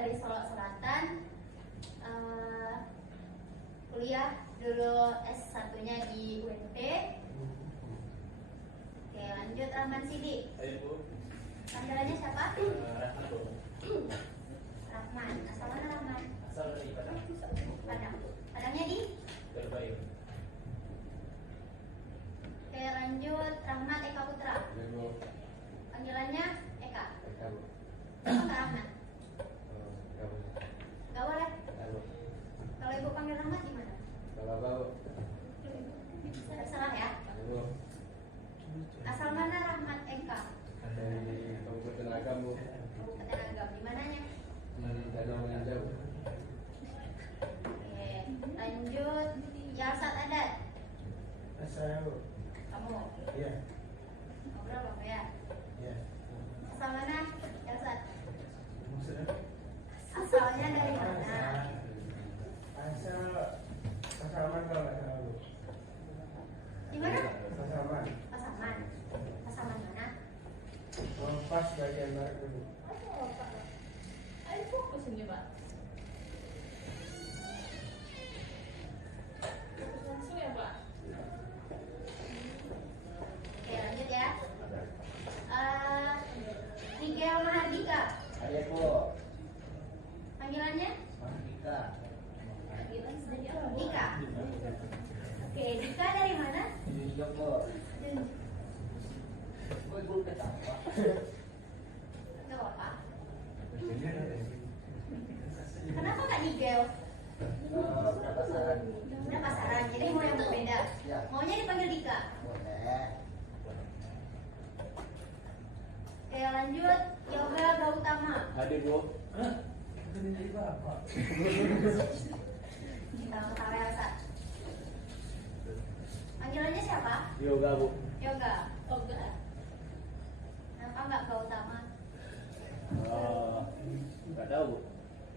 dari Solok Selatan, kuliah dulu S1-nya di UNP. Oke, lanjut Rahman Sidik. Ayo Bu. Panggilannya siapa? Rahman Bu. Rahman. Asal mana Rahman? Asal dari Padang. Padang. Padangnya di? Surabaya. Oke, lanjut Rahmat Eka Putra. Panggilannya Eka. Kenapa nggak Rahmat? Gak boleh. Kalau ibu panggil Rahmat gimana? Terserah ya. Asal mana Rahmat Eka? Kabupaten Agam. Kabupaten Agam. Di mananya? Danau Menjauh. Oke, lanjut Yalsat Adat. Saya. Kamu. Iya. Ngobrol apa ya? Iya. Asal mana Yalsat? Maksudnya? Asalnya dari mana? Pasaman kalau nggak salah Bu. Di mana? Pasaman. Pasaman. Pasaman mana? Pas bagian barat dulu. Oh, Pak. Ayo fokus ini, Pak. Fokus langsung ya, Pak. Oke, lanjut ya. Nigel Mahardika. Ayo Bu. Panggilannya? Mahardika. Dika. Oke, Dika dari mana? Ini juga Bu. Gue ketawa. Gak apa-apa. Kenapa nggak Nigel? Udah pasaran. Udah pasaran, jadi mau yang berbeda. Ya. Maunya dipanggil Dika. Boleh. Oke, lanjut Yoga Gautama. Hadir Bu. Ini jadi Bapak. Sama Elsa. Panggilannya siapa? Yoga Bu. Yoga. Yoga. Kenapa nggak Gautama? Nggak tahu Bu.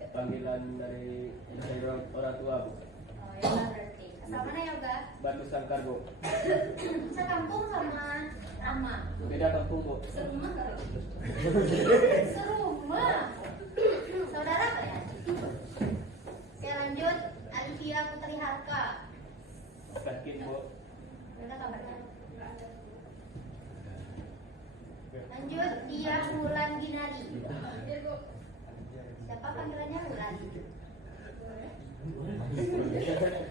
Panggilan dari orang tua Bu. Oh, Yoga berarti. Asal mana Yoga? Batu Sangkar Bu. Sekampung sama Rama. Beda kampung Bu. Serumah kali. Serumah. Saudara kalian. Oke, lanjut Alivia Putri Harka. Kaskin Bu. Ada kabarnya? Lanjut Dia Wulan Ginari. Siapa panggilannya Wulan?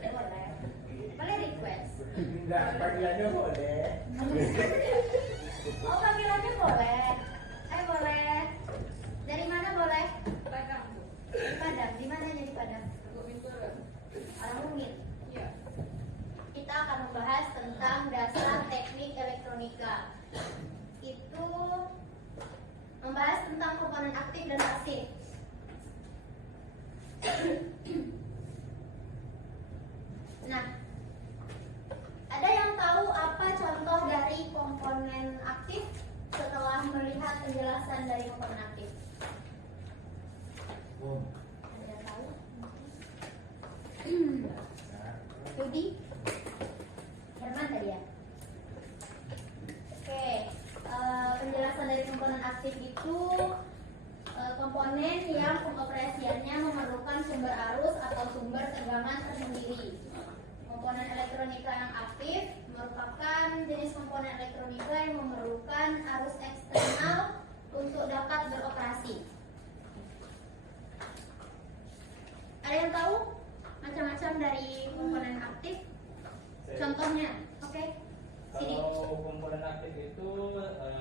Boleh. Boleh request. Enggak, panggilannya boleh. Oh, panggilannya boleh. Boleh. Dari mana boleh? Padang. Di Padang. Di mananya di Padang? Orang Mungin. Iya. Kita akan membahas tentang dasar teknik elektronika. Itu membahas tentang komponen aktif dan pasif. Nah, ada yang tahu apa contoh dari komponen aktif setelah melihat penjelasan dari komponen aktif? Ada yang tahu? Yudi? Herman tadi ya? Oke, penjelasan dari komponen aktif itu komponen yang pengoperasiannya memerlukan sumber arus atau sumber tegangan tersendiri. Komponen elektronika yang aktif merupakan jenis komponen elektronika yang memerlukan arus eksternal untuk dapat beroperasi. Ada yang tahu macam-macam dari komponen aktif? Contohnya, oke? Sini. Kalau komponen aktif itu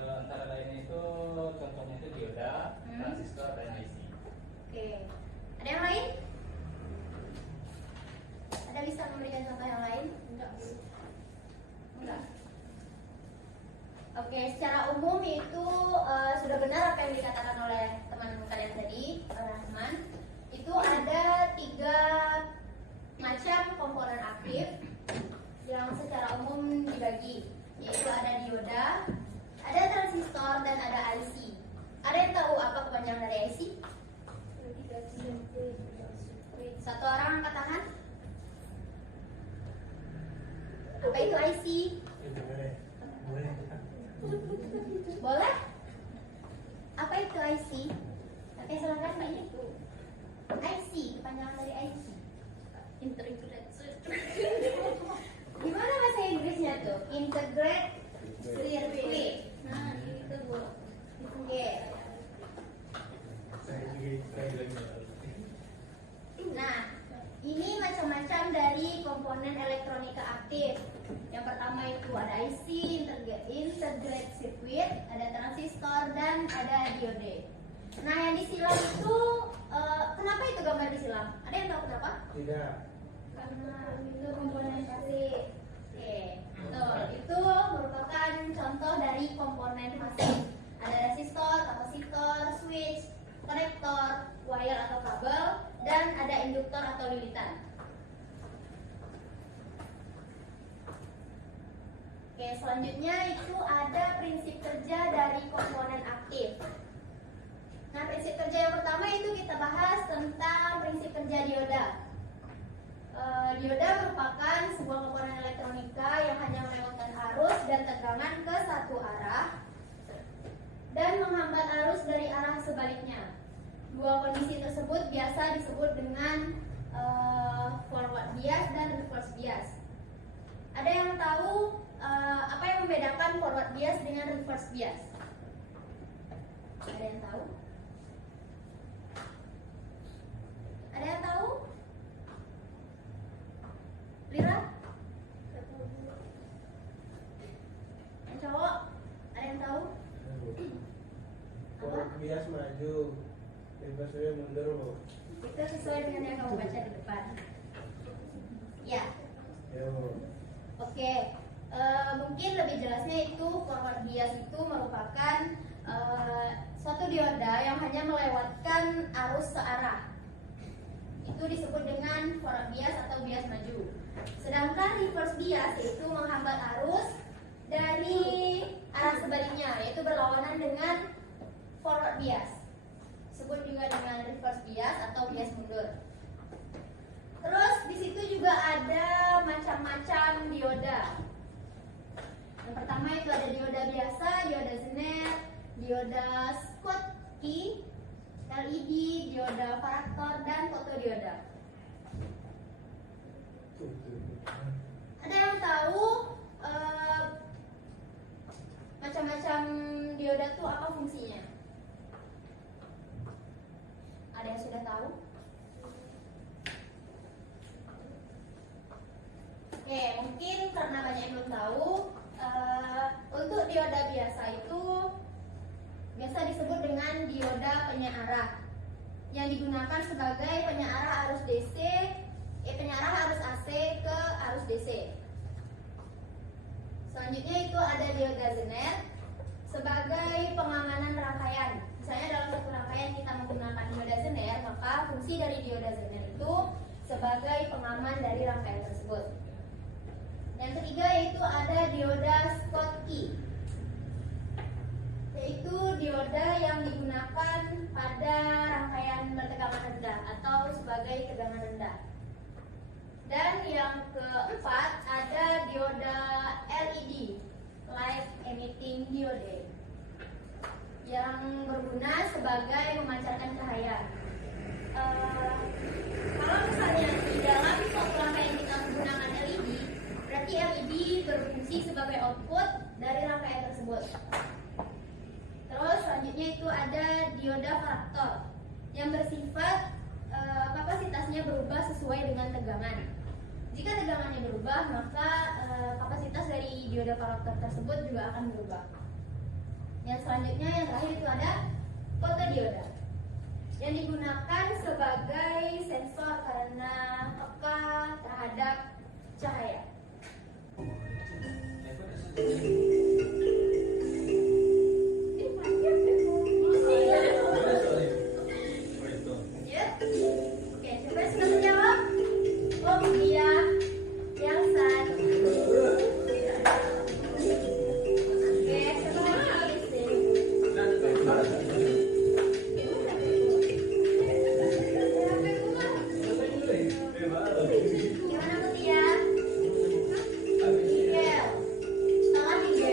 antara lainnya itu contohnya itu dioda, transistor dan IC. Oke. Ada yang lain? Ada bisa memberikan contoh yang lain? Enggak. Oke, secara umum itu sudah benar apa yang dikatakan oleh teman kalian tadi, Rahman. Itu ada 3 macam komponen aktif yang secara umum dibagi, yaitu ada dioda, ada transistor, dan ada IC. Ada yang tahu apa kepanjangan dari IC? Satu orang angkat tangan. Apa itu IC? Boleh? Apa itu IC? Oke, silakan ini. Nah, ini macam-macam dari komponen elektronika aktif. Yang pertama itu ada IC, integrated circuit, ada transistor, dan ada diode. Nah, yang disilam itu, kenapa itu gambar disilam? Ada yang tahu kenapa? Tidak. Karena itu komponen pasif. Oke, tuh, itu merupakan contoh dari komponen pasif. Ada resistor, kapasitor, switch, konektor, wire atau kabel, dan ada induktor atau lilitan. Oke, selanjutnya itu ada prinsip kerja dari komponen aktif. Nah, prinsip kerja yang pertama itu kita bahas tentang prinsip kerja dioda. Dioda merupakan sebuah komponen elektronika yang hanya melewatkan arus dan tegangan ke satu arah dan menghambat arus dari arah sebaliknya. Dua kondisi tersebut biasa disebut dengan forward bias dan reverse bias. Ada yang tahu apa yang membedakan forward bias dengan reverse bias? Ada yang tahu? Ada yang tahu? Lira? Yang cowok? Ada yang tahu? Forward bias maju, reverse bias mundur, Bu. Itu sesuai dengan yang kamu baca di depan. Ya, Ya, Bu. oke. Mungkin lebih jelasnya itu forward bias itu merupakan suatu dioda yang hanya melewatkan arus searah. Itu disebut dengan forward bias atau bias maju. Sedangkan reverse bias itu menghambat arus dari arah sebaliknya, yaitu berlawanan dengan forward bias. Disebut juga dengan reverse bias atau bias mundur. Terus di situ juga ada macam-macam dioda. Yang pertama itu ada dioda biasa, dioda Zener, dioda Schottky, LED, dioda Varaktor, dan fotodioda. Ada yang tahu macam-macam dioda itu apa fungsinya? Ada yang sudah tahu? Oke, mungkin karena banyak yang belum tahu, untuk dioda biasa itu biasa disebut dengan dioda penyearah yang digunakan sebagai penyearah arus DC, penyearah arus AC ke arus DC. Selanjutnya itu ada dioda Zener sebagai pengamanan rangkaian. Misalnya dalam satu rangkaian kita menggunakan dioda Zener, maka fungsi dari dioda Zener itu sebagai pengaman dari rangkaian tersebut. Yang ketiga yaitu ada dioda Schottky, yaitu dioda yang digunakan pada rangkaian bertegangan rendah atau sebagai tegangan rendah. Dan yang keempat ada dioda LED, Light Emitting Diode, yang berguna sebagai memancarkan cahaya. Kalau misalnya di dalam suatu rangkaian kita menggunakan LED, berarti LED berfungsi sebagai output dari rangkaian tersebut. Terus selanjutnya itu ada dioda Varaktor yang bersifat kapasitasnya berubah sesuai dengan tegangan. Jika tegangannya berubah, maka kapasitas dari dioda Varaktor tersebut juga akan berubah. Yang selanjutnya yang terakhir itu ada fotodioda yang digunakan sebagai sensor karena peka terhadap cahaya. Ya. Oke, siapa yang sudah menjawab? Oh iya, Yelsan. Oke, siapa lagi? Gimana Mutia? Miguel. Salah Miguel.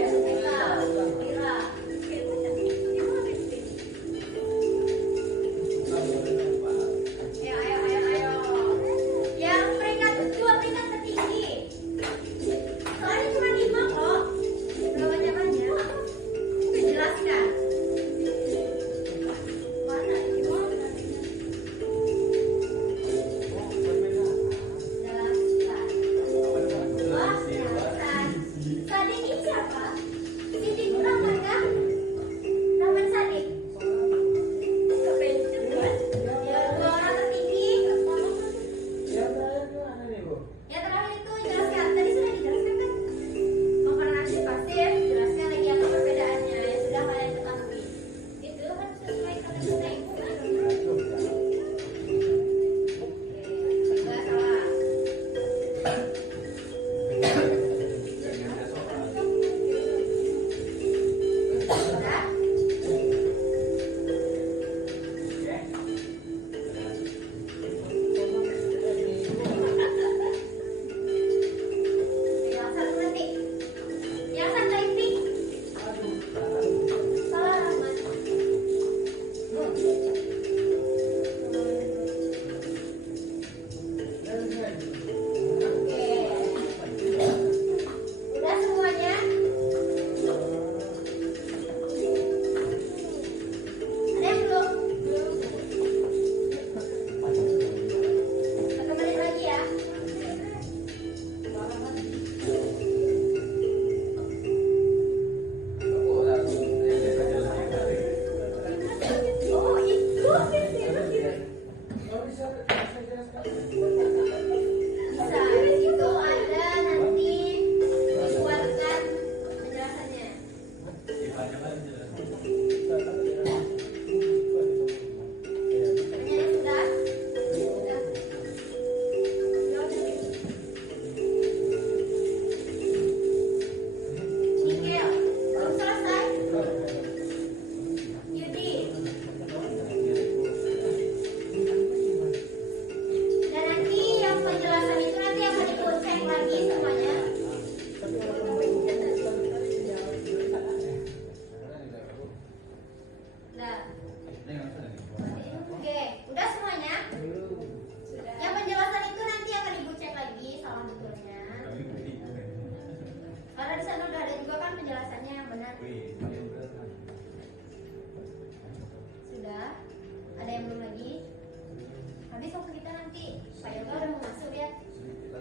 habis waktu kita nanti Pak Yoga udah mau masuk ya. Sedikit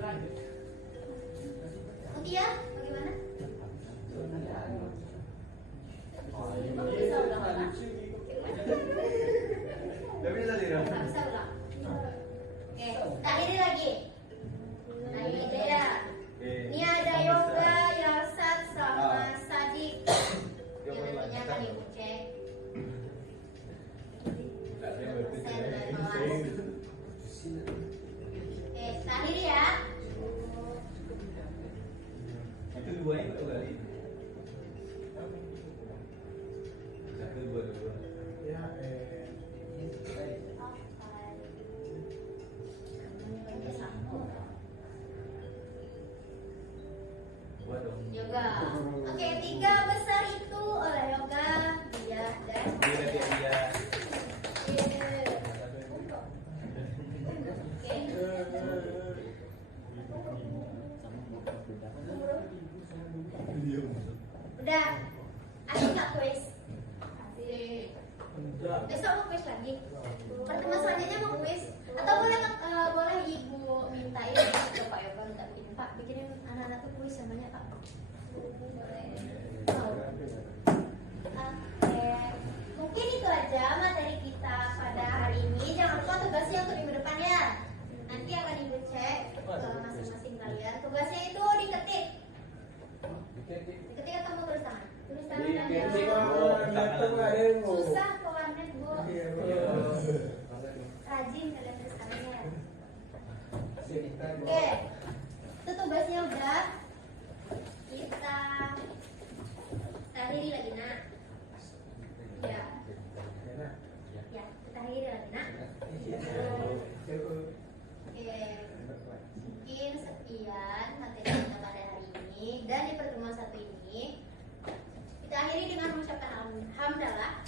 lagi. Mutia, bagaimana? Gak bisa tidak? Nggak bisa ulang. Oke, kita akhiri lagi. Nah ini beda. Ini ada Yoga, Yalsat, sama Sadik. Yang nantinya akan ibu cek. Saya dari kelas. Oke, kita akhiri ya. Itu duanya betul kali. Satu dua dua. Ya, Dua dong. Yoga. Oke, 3 besar itu oleh Yoga, dia dan Dia dia. Oke. Udah. Asik nggak kuis? Asik. Besok mau kuis lagi. Pertemuan selanjutnya mau kuis. Atau boleh ibu mintain ke Pak Yoga minta bikin Pak bikinin anak-anak tuh kuis namanya Pak. Boleh. Mau. Oke. Mungkin itu aja materi kita pada hari ini. Jangan lupa tugasnya untuk minggu depan ya. Nanti akan ibu cek masing-masing kalian. Tugasnya itu diketik. Diketik atau mau tulis tangan? Tulis tangan aja. Susah ke warnet bu. Rajin kalian tulis tangannya. Oke, itu tugasnya udah. Kita akhiri lagi nak. Ya, ya kita akhiri lagi nak. Oke, mungkin sekian materi kita pada hari ini dan di pertemuan satu ini kita akhiri dengan mengucapkan alhamdulillah.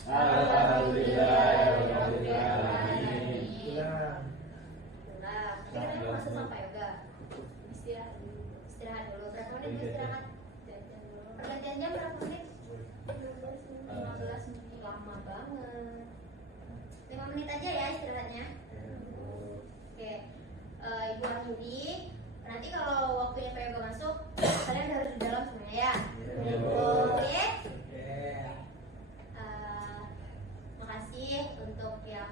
Kita masuk sama Pak Yoga. Istirahat dulu. Berapa menit istirahat? Pergantian jam berapa menit? 15 menit. Lama banget. 5 menit aja ya istirahatnya. Oke. Ibu akhiri. Nanti kalau waktunya Pak Yoga masuk, kalian harus di dalam semuanya ya. Oke. Makasih untuk yang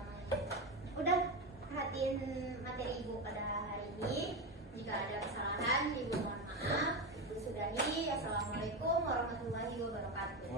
udah perhatiin materi ibu pada hari ini. Jika ada kesalahan, ibu mohon maaf. Ibu sudahi. Assalamualaikum warahmatullahi wabarakatuh.